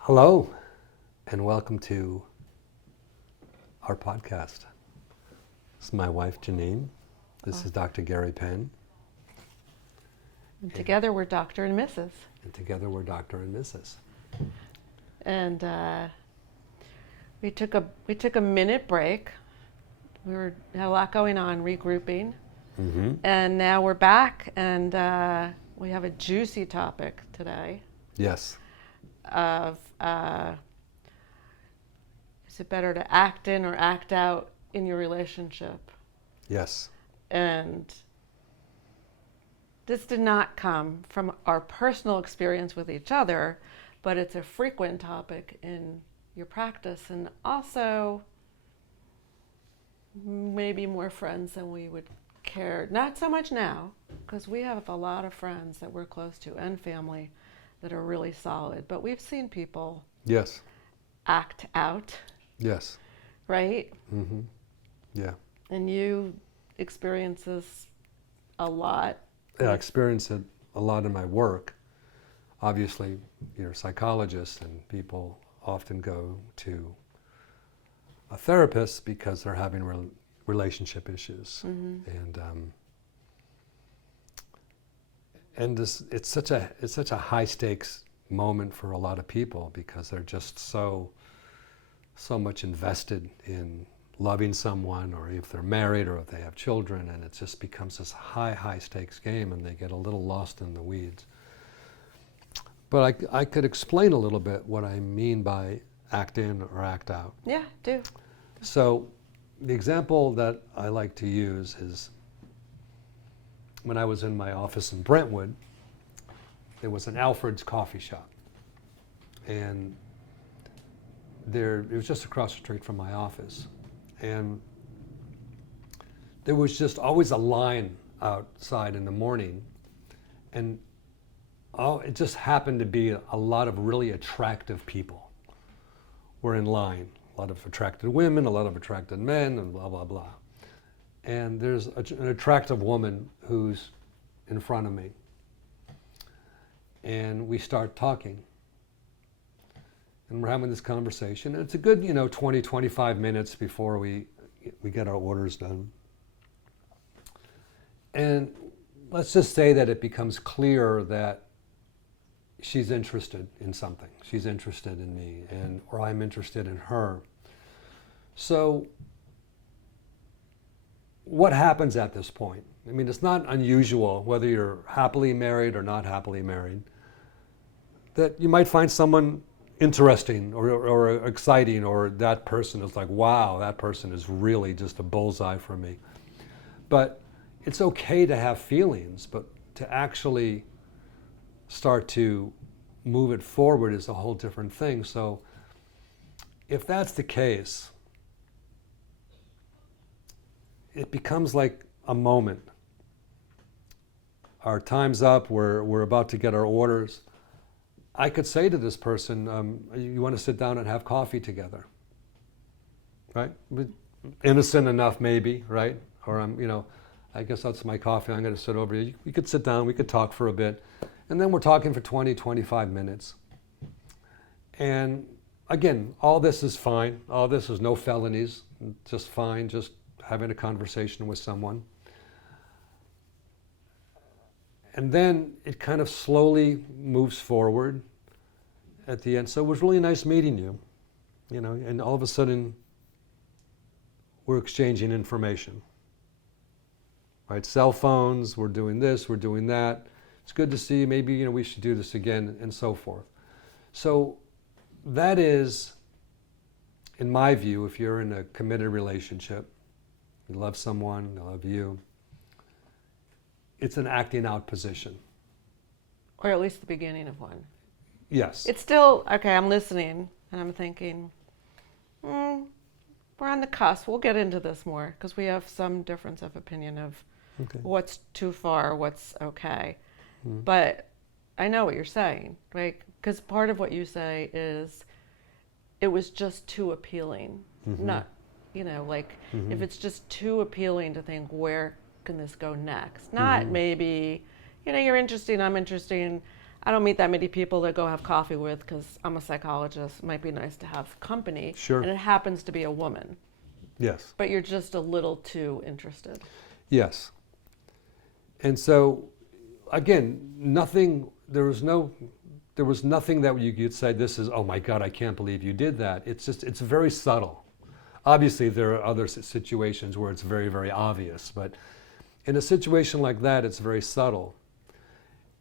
Hello, and welcome to our podcast. This is my wife, Jeannine. This is Dr. Gary Penn. And together we're Dr. and Mrs. And together we're Dr. and Mrs. And we took a minute break. We had a lot going on, regrouping. Mm-hmm. And now we're back, and we have a juicy topic today Yes. of is it better to act in or act out in your relationship? Yes. And this did not come from our personal experience with each other, but it's a frequent topic in your practice, and also maybe more friends than we would care. Not so much now, because we have a lot of friends that we're close to and family that are really solid, but we've seen people Yes. act out, Yes. right? Mm-hmm. Yeah. And you experience this a lot. I experience it a lot in my work. Obviously, you're a psychologist, and people often go to a therapist because they're having relationship issues. Mm-hmm. And this, it's such a high stakes moment for a lot of people because they're just so much invested in loving someone, or if they're married, or if they have children, and it just becomes this high stakes game, and they get a little lost in the weeds. But I could explain a little bit what I mean by act in or act out. Yeah, do. So the example that I like to use is when I was in my office in Brentwood, there was an Alfred's coffee shop. And it was just across the street from my office. And there was just always a line outside in the morning. And it just happened to be a lot of really attractive people were in line. A lot of attractive women, a lot of attractive men, and blah, blah, blah. And there's an attractive woman who's in front of me. And we start talking. And we're having this conversation. And it's a good, 20, 25 minutes before we get our orders done. And let's just say that it becomes clear that she's interested in something. She's interested in me, or I'm interested in her. So what happens at this point? I mean, it's not unusual, whether you're happily married or not happily married, that you might find someone interesting or exciting, or that person is like, wow, that person is really just a bullseye for me. But it's okay to have feelings, but to actually start to move it forward is a whole different thing. So if that's the case, it becomes like a moment. Our time's up, we're about to get our orders. I could say to this person, you want to sit down and have coffee together, right? Innocent enough maybe, right? Or I guess that's my coffee, I'm going to sit over here. We could sit down, we could talk for a bit. And then we're talking for 20, 25 minutes. And again, all this is fine. All this is no felonies, just fine, just having a conversation with someone. And then it kind of slowly moves forward at the end. So it was really nice meeting you, and all of a sudden we're exchanging information, right? Cell phones, we're doing this, we're doing that. It's good to see you, maybe, we should do this again, and so forth. So that is, in my view, if you're in a committed relationship, you love someone, they love you, it's an acting out position. Or at least the beginning of one. Yes. It's still, okay, I'm listening, and I'm thinking, we're on the cusp. We'll get into this more, because we have some difference of opinion of what's too far, what's okay. But I know what you're saying, right? Because part of what you say is it was just too appealing. Not, if it's just too appealing to think, where can this go next? Not maybe, you know, you're interesting, I'm interesting. I don't meet that many people that go have coffee with because I'm a psychologist. It might be nice to have company. Sure. And it happens to be a woman. Yes. But you're just a little too interested. Yes. And so, again, there was nothing that you could say, this is, oh my God, I can't believe you did that. It's very subtle. Obviously, there are other situations where it's very, very obvious, but in a situation like that, it's very subtle.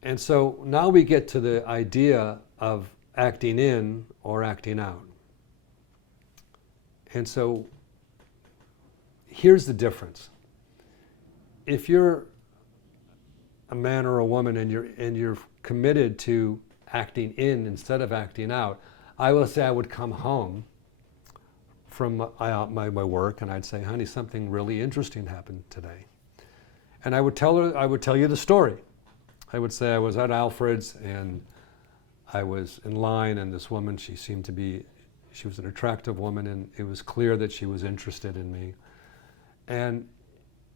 And so now we get to the idea of acting in or acting out. And so here's the difference. If you're a man or a woman and you're committed to acting in instead of acting out, I will say I would come home from my work and I'd say, honey, something really interesting happened today. And I would tell you the story. I would say I was at Alfred's and I was in line and this woman, she was an attractive woman and it was clear that she was interested in me. And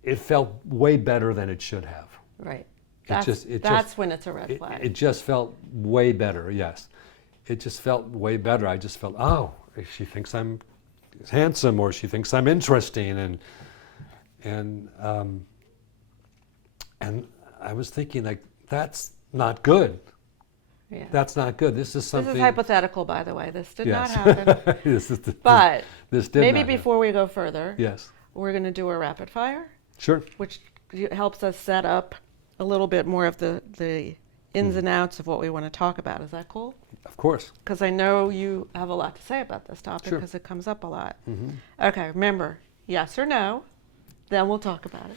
it felt way better than it should have. Right. That's when it's a red flag. It just felt way better, yes. It just felt way better. I just felt, oh, she thinks I'm handsome or she thinks I'm interesting. And I was thinking, like, that's not good. Yeah. That's not good. This is something. This is hypothetical, by the way. This did not Yes. happen. But this did maybe not before we go further, Yes. we're going to do a rapid fire, Sure. which helps us set up a little bit more of the ins and outs of what we want to talk about. Is that cool? Of course. Because I know you have a lot to say about this topic Sure. because it comes up a lot. Mm-hmm. Okay, remember, yes or no, then we'll talk about it.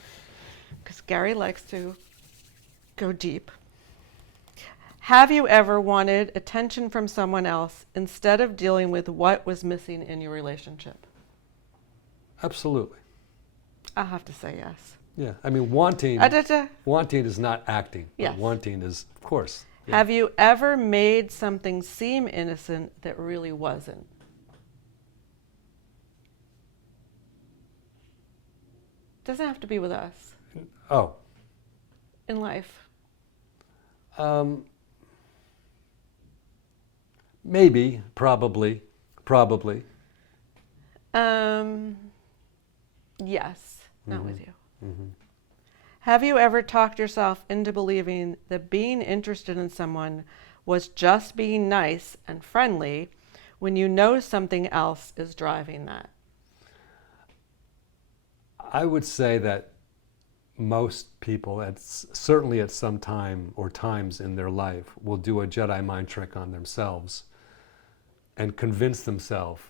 Because Gary likes to go deep. Have you ever wanted attention from someone else instead of dealing with what was missing in your relationship? Absolutely. I'll have to say yes. Yeah. I mean, wanting is not acting. Yes. Wanting is, of course. Yeah. Have you ever made something seem innocent that really wasn't? Doesn't have to be with us. Oh. In life. Maybe, probably. Yes, not with you. Mm-hmm. Have you ever talked yourself into believing that being interested in someone was just being nice and friendly when you know something else is driving that? I would say that most people, certainly at some time or times in their life, will do a Jedi mind trick on themselves and convince themselves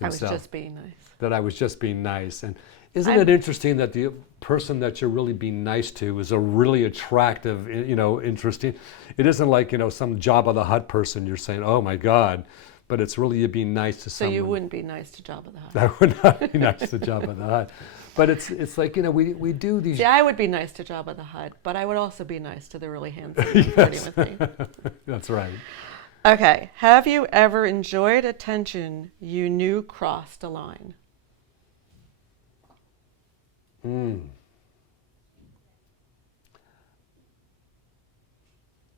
I was just being nice. that I was just being nice. And isn't it interesting that the person that you're really being nice to is a really attractive, interesting? It isn't like, some Jabba the Hutt person you're saying, oh my God, but it's really you being nice to someone. So you wouldn't be nice to Jabba the Hutt? I would not be nice to Jabba the Hutt. But it's like, we do these. See, I would be nice to Jabba the Hutt, but I would also be nice to the really handsome and pretty with me. That's right. Okay. Have you ever enjoyed attention you knew crossed a line?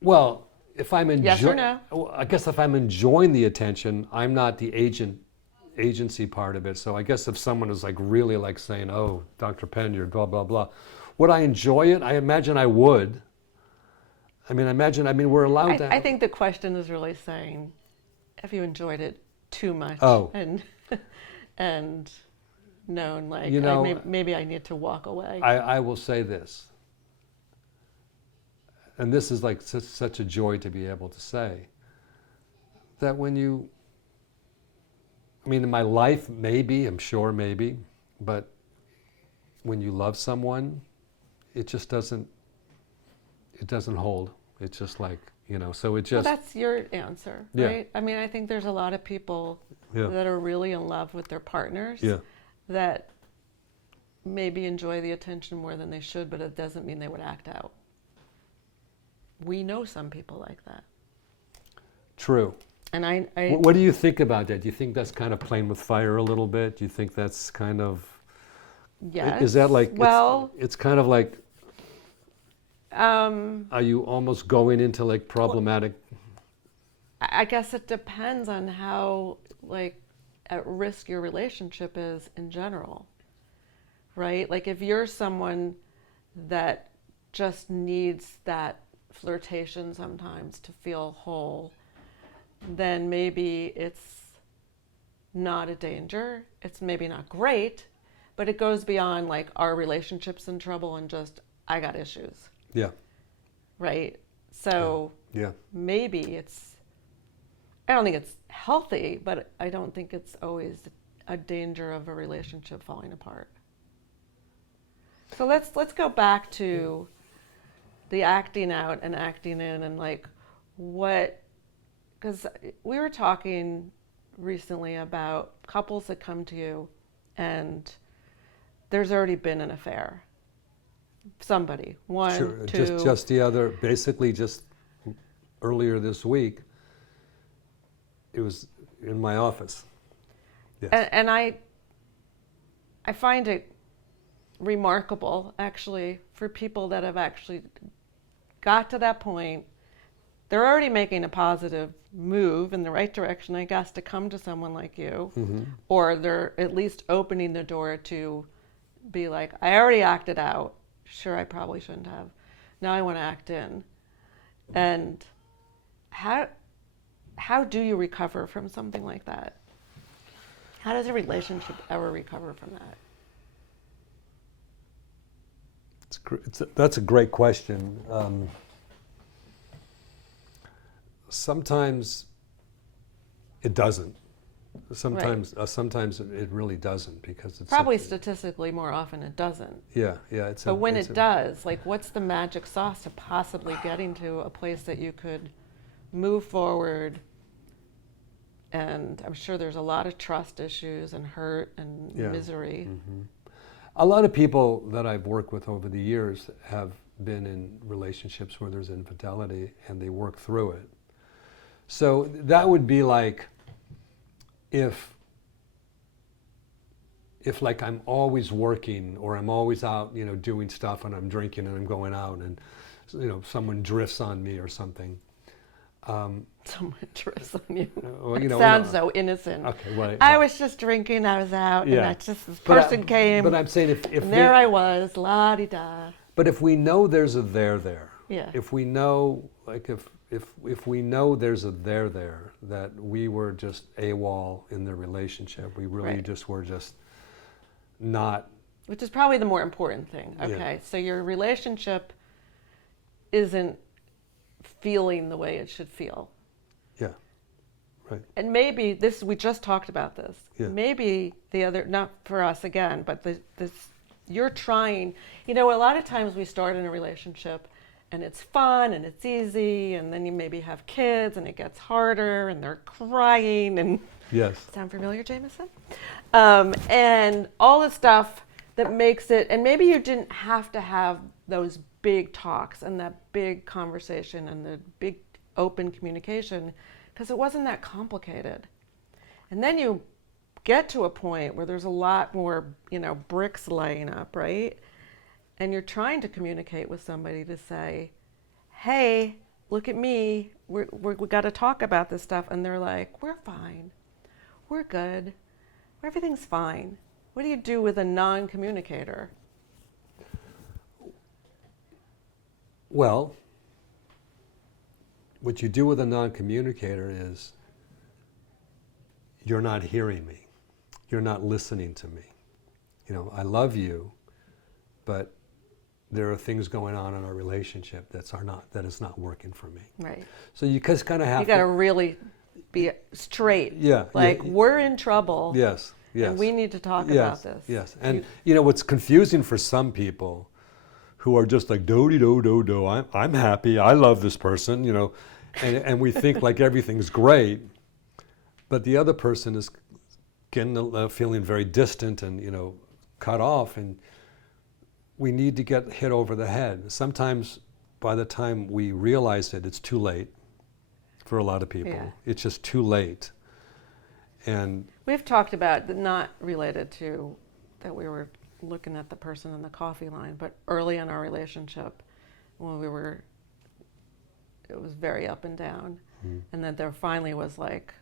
Well, if I'm enjoying, yes or no? I guess if I'm enjoying the attention, I'm not the agency part of it. So I guess if someone is like really like saying, "Oh, Dr. Penn, you're blah blah blah," would I enjoy it? I imagine I would. We're allowed to. I think the question is really saying, have you enjoyed it too much? Oh. And known like maybe I need to walk away. I will say this, and this is like such a joy to be able to say, that when you, in my life, maybe, I'm sure maybe, but when you love someone, it just doesn't hold. It's just like, so it just. Well, that's your answer, right? Yeah. I think there's a lot of people that are really in love with their partners that maybe enjoy the attention more than they should, but it doesn't mean they would act out. We know some people like that. True. And what do you think about that? Do you think that's kind of playing with fire a little bit? Do you think that's kind of... Yes. Is that like... Well... It's kind of like... Are you almost going into like problematic? I guess it depends on how like at risk your relationship is in general, right? Like if you're someone that just needs that flirtation sometimes to feel whole, then maybe it's not a danger. It's maybe not great, but it goes beyond like our relationships in trouble and just I got issues, Yeah. right? So Yeah. maybe I don't think it's healthy, but I don't think it's always a danger of a relationship falling apart. So let's go back to the acting out and acting in and like what, because we were talking recently about couples that come to you and there's already been an affair. Somebody, one, Sure. two. Just the other, basically just earlier this week, it was in my office. Yes. And I find it remarkable actually for people that have actually got to that point. They're already making a positive move in the right direction, I guess, to come to someone like you, or they're at least opening the door to be like, I already acted out. Sure, I probably shouldn't have. Now I want to act in. And how do you recover from something like that? How does a relationship ever recover from that? That's a great question. Sometimes it doesn't. Sometimes it really doesn't because it's probably statistically more often it doesn't. Yeah. But when it does, like what's the magic sauce to possibly getting to a place that you could move forward? And I'm sure there's a lot of trust issues and hurt and misery. A lot of people that I've worked with over the years have been in relationships where there's infidelity and they work through it. So that would be like if like I'm always working or I'm always out, doing stuff and I'm drinking and I'm going out and, someone drifts on me or something. Someone drifts on you. Well, It sounds so innocent. Okay, well, I was just drinking, I was out, and this person came. But I'm saying if and there I was, la-di-da. But if we know there's a there, yeah. If we know, like if we know there's a there, that we were just AWOL in the relationship, we really just were just not. Which is probably the more important thing. Okay, so your relationship isn't feeling the way it should feel. Yeah, right. And maybe we just talked about this. Yeah. Maybe the other, not for us again, but you're trying, a lot of times we start in a relationship and it's fun and it's easy and then you maybe have kids and it gets harder and they're crying and yes. Sound familiar, Jameson? And all the stuff that makes it, and maybe you didn't have to have those big talks and that big conversation and the big open communication because it wasn't that complicated. And then you get to a point where there's a lot more, bricks laying up, right? And you're trying to communicate with somebody to say, hey, look at me. We got to talk about this stuff. And they're like, we're fine. We're good. Everything's fine. What do you do with a non-communicator? Well, what you do with a non-communicator is you're not hearing me. You're not listening to me. I love you, but there are things going on in our relationship that is not working for me. Right. So you just kind of have You got to really be straight. Yeah. Like we're in trouble. Yes. And we need to talk about this. Yes. And what's confusing for some people who are just like do. I'm happy. I love this person. And we think like everything's great, but the other person is getting feeling very distant and cut off, and we need to get hit over the head. Sometimes by the time we realize it, it's too late for a lot of people. Yeah. It's just too late. And we've talked about, not related to that we were looking at the person in the coffee line, but early in our relationship, when it was very up and down. And then there finally was like,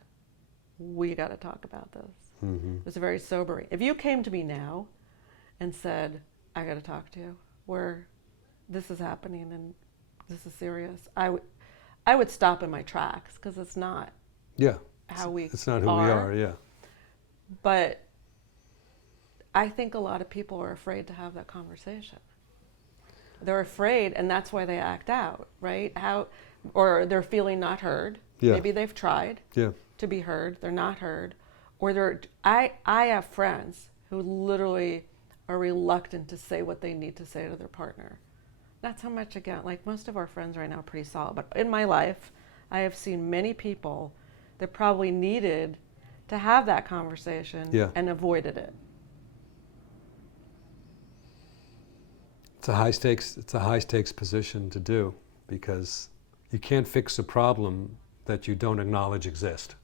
we got to talk about this. It was very sobering. If you came to me now and said, I got to talk to you, this is happening and this is serious, I would stop in my tracks, because it's not how we It's not who we are, yeah. But I think a lot of people are afraid to have that conversation. They're afraid, and that's why they act out, right? Or they're feeling not heard. Yeah. Maybe they've tried to be heard, they're not heard. Or I have friends who literally are reluctant to say what they need to say to their partner. That's how much, again, like most of our friends right now are pretty solid. But in my life, I have seen many people that probably needed to have that conversation and avoided it. It's a high stakes position to do, because you can't fix a problem that you don't acknowledge exist.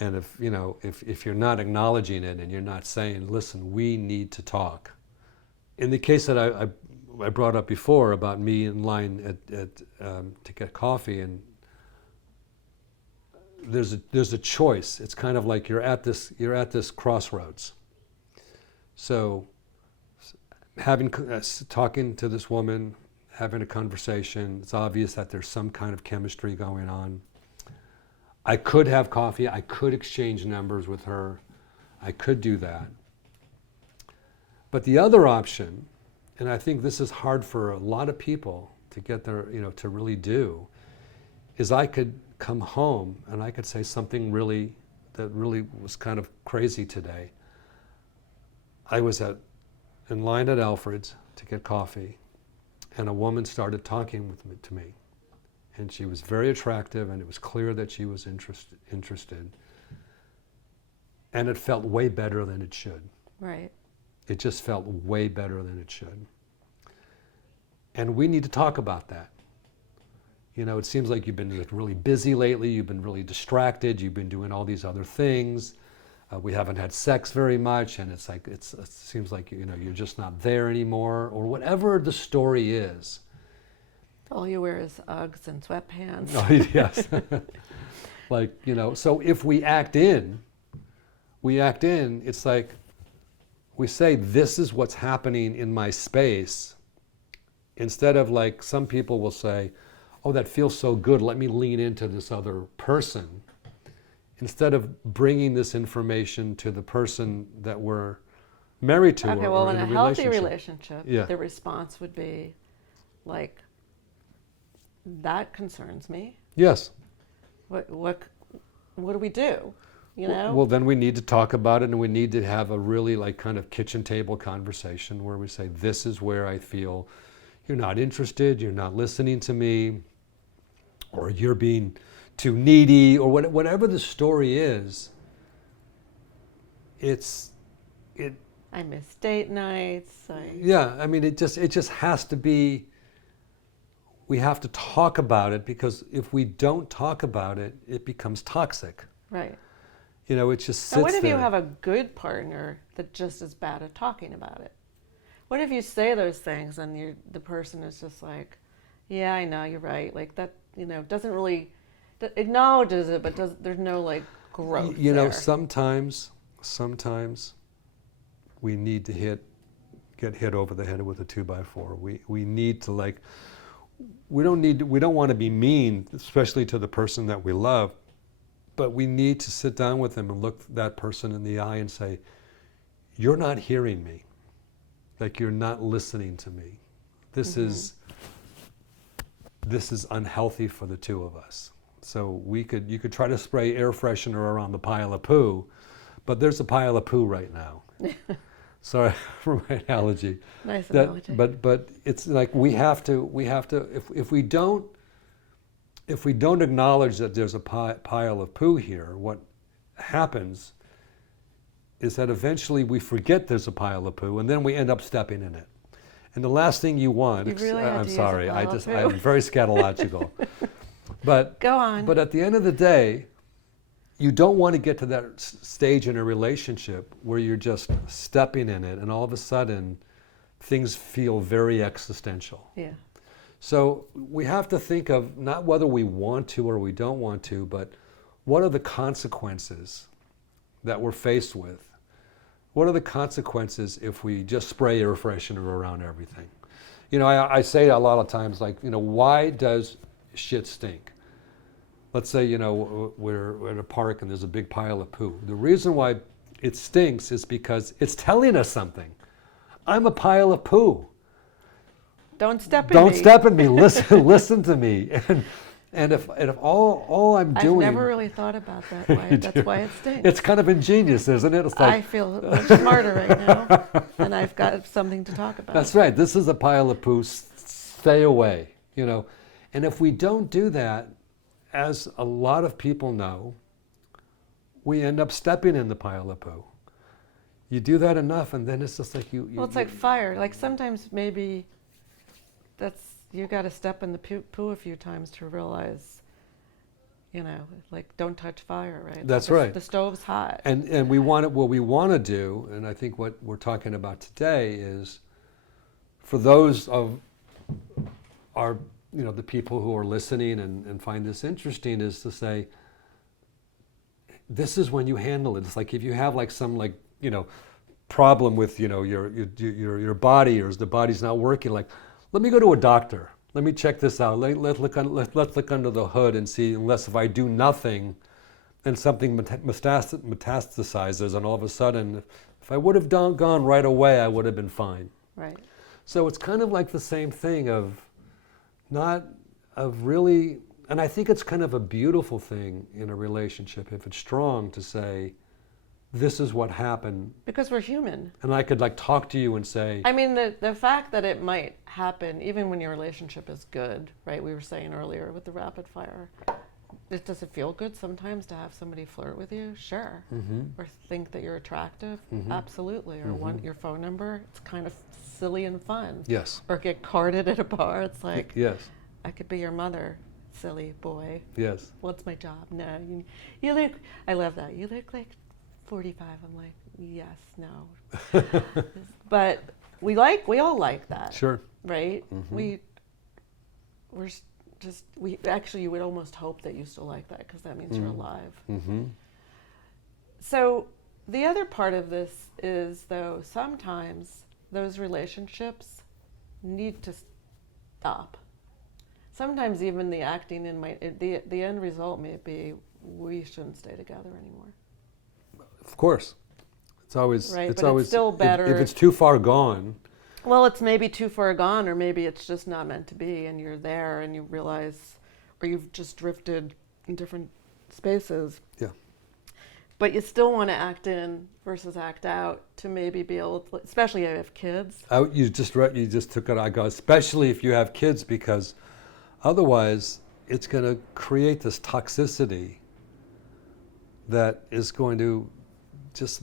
And if you're not acknowledging it and you're not saying, listen, we need to talk. In the case that I brought up before about me in line to get coffee, and there's a choice. It's kind of like you're at this crossroads. So talking to this woman, having a conversation, it's obvious that there's some kind of chemistry going on. I could have coffee, I could exchange numbers with her, I could do that. But the other option, and I think this is hard for a lot of people to get there, to really do, is I could come home and I could say something that really was kind of crazy today. I was in line at Alfred's to get coffee, and a woman started talking to me. And she was very attractive, and it was clear that she was interested. And it felt way better than it should. Right. It just felt way better than it should. And we need to talk about that. It seems like you've been really busy lately, you've been really distracted, you've been doing all these other things. We haven't had sex very much, and it seems like you're just not there anymore, or whatever the story is. All you wear is Uggs and sweatpants. Oh, yes. So if we act in, it's like we say, this is what's happening in my space, instead of like some people will say, oh, that feels so good, let me lean into this other person, instead of bringing this information to the person that we're married to. Okay, well, in a healthy relationship, the response would be like, that concerns me. Yes. What do we do? Well, then we need to talk about it, and we need to have a really like kind of kitchen table conversation where we say, this is where I feel you're not interested, you're not listening to me, or you're being too needy, or whatever the story is. I miss date nights. It just has to be. We have to talk about it, because if we don't talk about it, it becomes toxic. Right. It just sits there. And what if you have a good partner that just is bad at talking about it? What if you say those things and the person is just like, yeah, I know, you're right. Like that, doesn't really, acknowledges it, but there's no like growth there. Sometimes we need to get hit over the head with a 2x4. We need to we don't want to be mean, especially to the person that we love, but we need to sit down with them and look that person in the eye and say, you're not hearing me. Like, you're not listening to me. This is unhealthy for the two of us. So you could try to spray air freshener around the pile of poo, but there's a pile of poo right now. Sorry for my analogy. Nice analogy. But it's like we have to if we don't acknowledge that there's a pile of poo here, what happens is that eventually we forget there's a pile of poo, and then we end up stepping in it. And the last thing you want, I'm sorry, I'm very scatological. But go on. But at the end of the day, you don't want to get to that stage in a relationship where you're just stepping in it, and all of a sudden things feel very existential. Yeah. So we have to think of not whether we want to or we don't want to, but what are the consequences that we're faced with? What are the consequences if we just spray air freshener around everything? You know, I say a lot of times, like, you know, why does shit stink? Let's say, you know, we're at a park and there's a big pile of poo. The reason why it stinks is because it's telling us something. I'm a pile of poo. Don't step in Don't me. step in me. Listen to me. And if all I'm doing, I've never really thought about that. Why, that's why it stinks. it's kind of ingenious, isn't it? It's I like, feel much smarter right now, and I've got something to talk about. that's right. This is a pile of poo. Stay away. You know, and if we don't do that, as a lot of people know, we end up stepping in the pile of poo. You do that enough, and then it's just like you. Well, it's like fire. Like sometimes maybe you got to step in the poo a few times to realize, you know, like don't touch fire, right? That's right. The stove's hot. And we want it. What we want to do, and I think what we're talking about today is, for those of our, you know, the people who are listening and find this interesting, is to say, this is when you handle it. It's like if you have like some, like, you know, problem with, you know, your body, or the body's not working, like, let me go to a doctor. Let me check this out. Let's look under the hood and see, unless if I do nothing, then something metastasizes, and all of a sudden, if I would have gone right away, I would have been fine. Right. So it's kind of like the same thing of really, and I think it's kind of a beautiful thing in a relationship, if it's strong, to say, this is what happened. Because we're human. And I could like talk to you and say, I mean, the fact that it might happen even when your relationship is good, right? We were saying earlier with the rapid fire. Does it feel good sometimes to have somebody flirt with you? Sure. mm-hmm. Or think that you're attractive? Mm-hmm. Absolutely. Or Mm-hmm. want your phone number? It's kind of silly and fun. Yes. Or get carded at a bar. It's like, Yes. I could be your mother, silly boy. Yes. What's my job? No, you look, I love that. You look like 45. I'm like, yes, no. But we all like that. Sure. Right? Mm-hmm. You would almost hope that you still like that, because that means you're alive. Mm-hmm. So the other part of this is, though, sometimes those relationships need to stop. Sometimes even the acting the end result may be, we shouldn't stay together anymore. Of course. It's always, Right, it's but always, it's still better. If it's too far gone. Well, it's maybe too far gone, or maybe it's just not meant to be, and you're there and you realize, or you've just drifted in different spaces. Yeah. But you still want to act in versus act out to maybe be able to, especially if you have kids. You just took it. I go, especially if you have kids, because otherwise it's going to create this toxicity that is going to just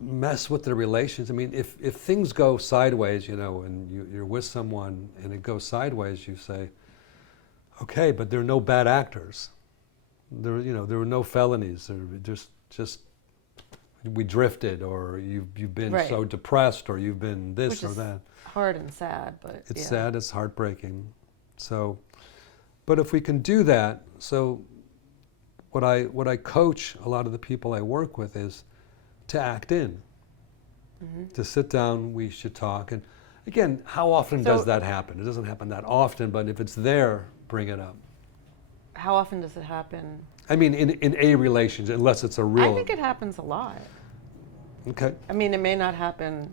mess with the relations. I mean, if things go sideways, you know, and you're with someone and it goes sideways, you say, okay, but there are no bad actors. There were no felonies. There were just we drifted, or you've been Right. so depressed, or you've been this Which or is that. hard and sad, but It's yeah. sad, it's heartbreaking. So, but if we can do that, so what I coach a lot of the people I work with is to act in, to sit down, we should talk. And again, how often does that happen? It doesn't happen that often, but if it's there, bring it up. How often does it happen? I mean, in a relationship, unless it's a real. I think it happens a lot. Okay. I mean, it may not happen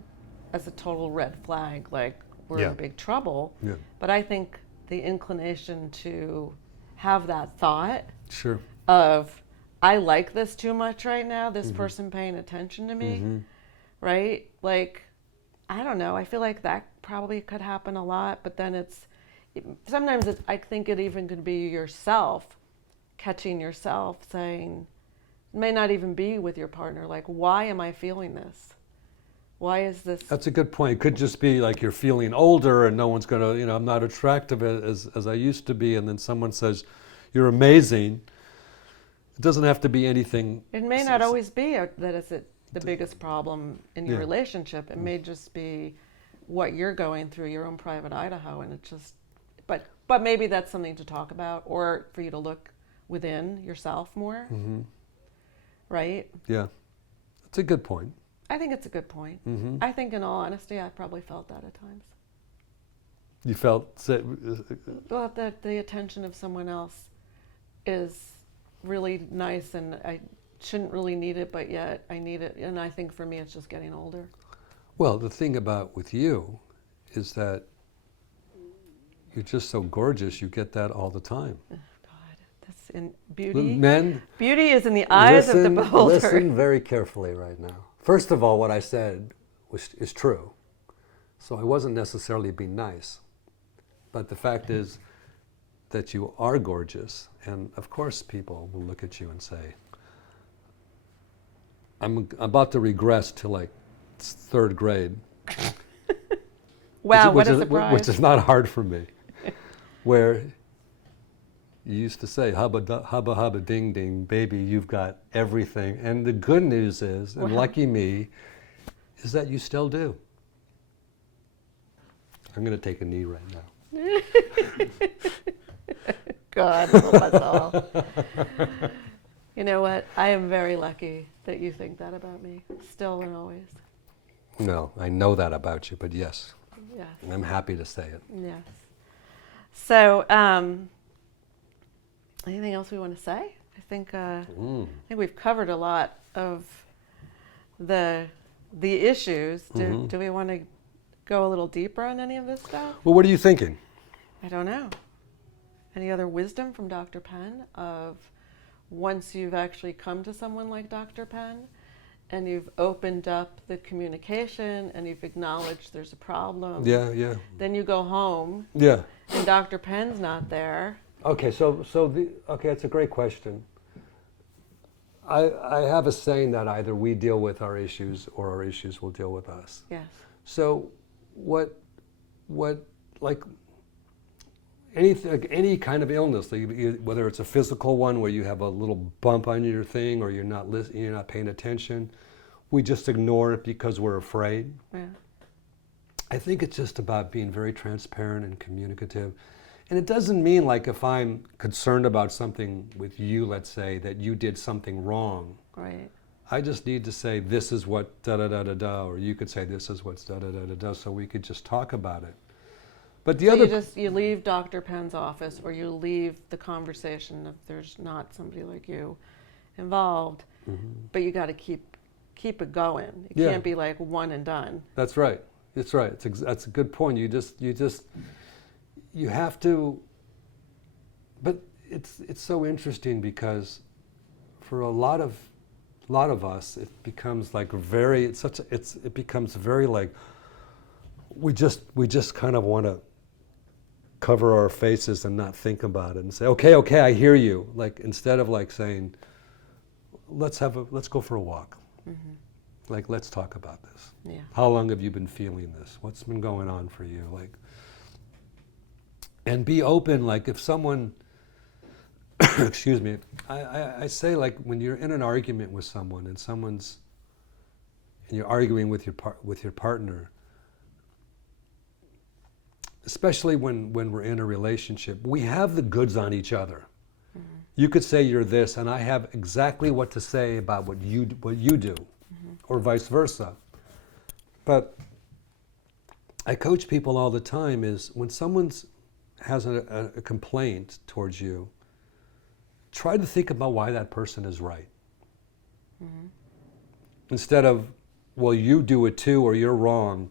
as a total red flag, like we're Yeah. in big trouble, Yeah. but I think the inclination to have that thought Sure. of, I like this too much right now, this person paying attention to me, right? Like, I don't know, I feel like that probably could happen a lot, but then sometimes I think it even could be yourself, catching yourself saying, it may not even be with your partner, like, why am I feeling this? Why is this? That's a good point. It could just be like you're feeling older and no one's going to, I'm not attractive as I used to be, and then someone says, you're amazing. It doesn't have to be anything. It may not always be that it's the biggest problem in your Yeah. relationship. It may just be what you're going through, your own private Idaho, and But maybe that's something to talk about, or for you to look within yourself more, right? Yeah, that's a good point. I think it's a good point. I think, in all honesty, I probably felt that at times. You felt Well, that the attention of someone else is really nice, and I shouldn't really need it, but yet I need it. And I think for me, it's just getting older. well, the thing about with you is that you're just so gorgeous. You get that all the time. Oh, God, that's in beauty. Men, Beauty is in the eyes of the beholder. Listen very carefully right now. First of all, what I said is true. so I wasn't necessarily being nice, but the fact is that you are gorgeous, and of course people will look at you and say, I'm about to regress to like third grade. Wow, which what a is, surprise. Which is not hard for me. Where you used to say, hubba, hubba, hubba, ding, ding, baby, you've got everything. And the good news is, and lucky me, is that you still do. I'm going to take a knee right now. God help us all. You know what? I am very lucky that you think that about me, still and always. No, I know that about you, but yes, Yes. I'm happy to say it. Yes. So, anything else we want to say? I think we've covered a lot of the issues. Do we want to go a little deeper on any of this stuff? Well, what are you thinking? I don't know. Any other wisdom from Dr. Penn of once you've actually come to someone like Dr. Penn and you've opened up the communication and you've acknowledged there's a problem, Yeah. then you go home Yeah. and Dr. Penn's not there. Okay, okay, that's a great question. I have a saying that either we deal with our issues or our issues will deal with us. Yes. So what like any kind of illness, whether it's a physical one where you have a little bump on your thing or you're not paying attention, we just ignore it because we're afraid. Yeah. I think it's just about being very transparent and communicative. And it doesn't mean like if I'm concerned about something with you, let's say, that you did something wrong. Right. I just need to say, this is what da-da-da-da-da, or you could say, this is what's da-da-da-da-da, so we could just talk about it. But you leave Dr. Penn's office, or you leave the conversation if there's not somebody like you involved, but you got to keep it going. It can't be like one and done. That's right. That's right. That's a good point. You have to, but it's so interesting because for a lot of us, it becomes like it becomes very like, we just kind of want to cover our faces and not think about it and say, okay, I hear you. Like, instead of like saying, let's go for a walk. Like, let's talk about this. Yeah. How long have you been feeling this? What's been going on for you? Like, and be open. Like, if someone, excuse me, I say, like, when you're in an argument with someone and you're arguing with your partner, especially when we're in a relationship, we have the goods on each other. You could say you're this, and I have exactly what to say about what you do, or vice versa. But I coach people all the time is when someone has a complaint towards you, try to think about why that person is right. Instead of, well, you do it too, or you're wrong.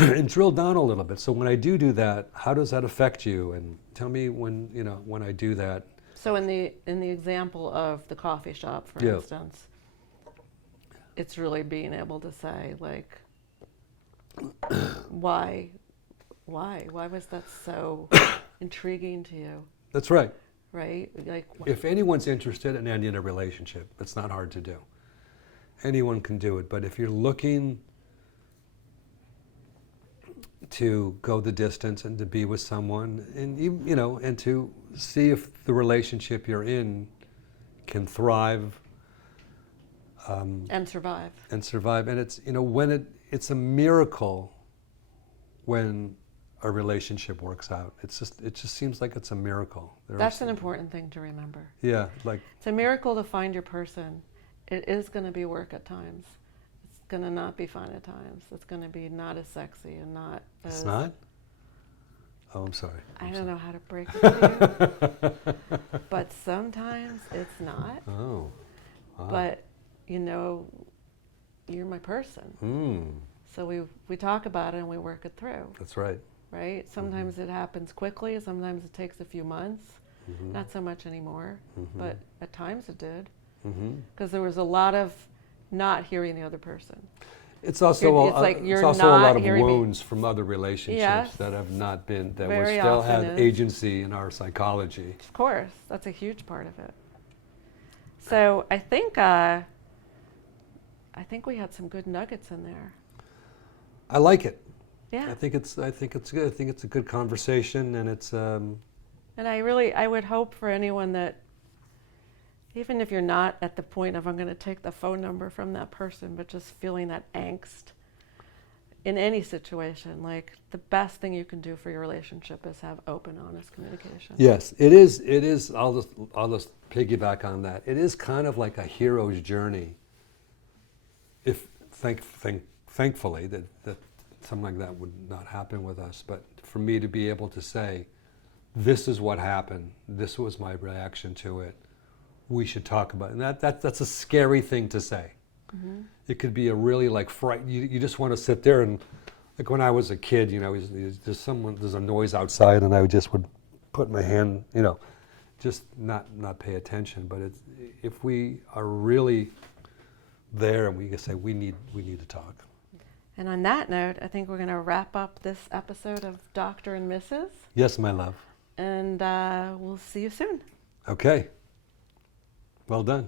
And drill down a little bit. So when I do that, how does that affect you? And tell me when I do that. So in the example of the coffee shop, for instance, it's really being able to say, like, why was that so intriguing to you? That's right. Right? Like, if anyone's interested in ending a relationship, it's not hard to do. Anyone can do it. But if you're looking to go the distance and to be with someone, and and to see if the relationship you're in can thrive and survive. And it's when it's a miracle when a relationship works out. It just seems like it's a miracle. That's an important thing to remember. Yeah, like It's a miracle to find your person. It is going to be work at times. It's going to not be fun at times. It's going to be not as sexy and not as... it's not. Oh, I'm sorry. I don't know how to break it to you, but sometimes it's not. Oh, wow. But you know, you're my person. So we talk about it and we work it through. That's right. Right? Sometimes it happens quickly. Sometimes it takes a few months. Not so much anymore, but at times it did. Because there was a lot of not hearing the other person. It's also It's like you're it's also a not lot of hearing me. wounds from other relationships Yes. that have not been, that we Very still often have is. agency in our psychology. Of course, that's a huge part of it. So I think we had some good nuggets in there. I like it. Yeah. I think it's good. I think it's a good conversation, and it's And I would hope for anyone that, even if you're not at the point of I'm going to take the phone number from that person, but just feeling that angst in any situation, like the best thing you can do for your relationship is have open, honest communication. yes, it is. It is. I'll just piggyback on that. It is kind of like a hero's journey. If thankfully that something like that would not happen with us, but for me to be able to say, this is what happened, this was my reaction to it, we should talk about it. And that's a scary thing to say. It could be a really like fright. You just want to sit there and, like when I was a kid, you know, there's a noise outside, and I just would put my hand, you know, just not pay attention. But if we are really there, and we can say we need to talk. And on that note, I think we're going to wrap up this episode of Dr. and Mrs. Yes, my love. And we'll see you soon. Okay. Well done.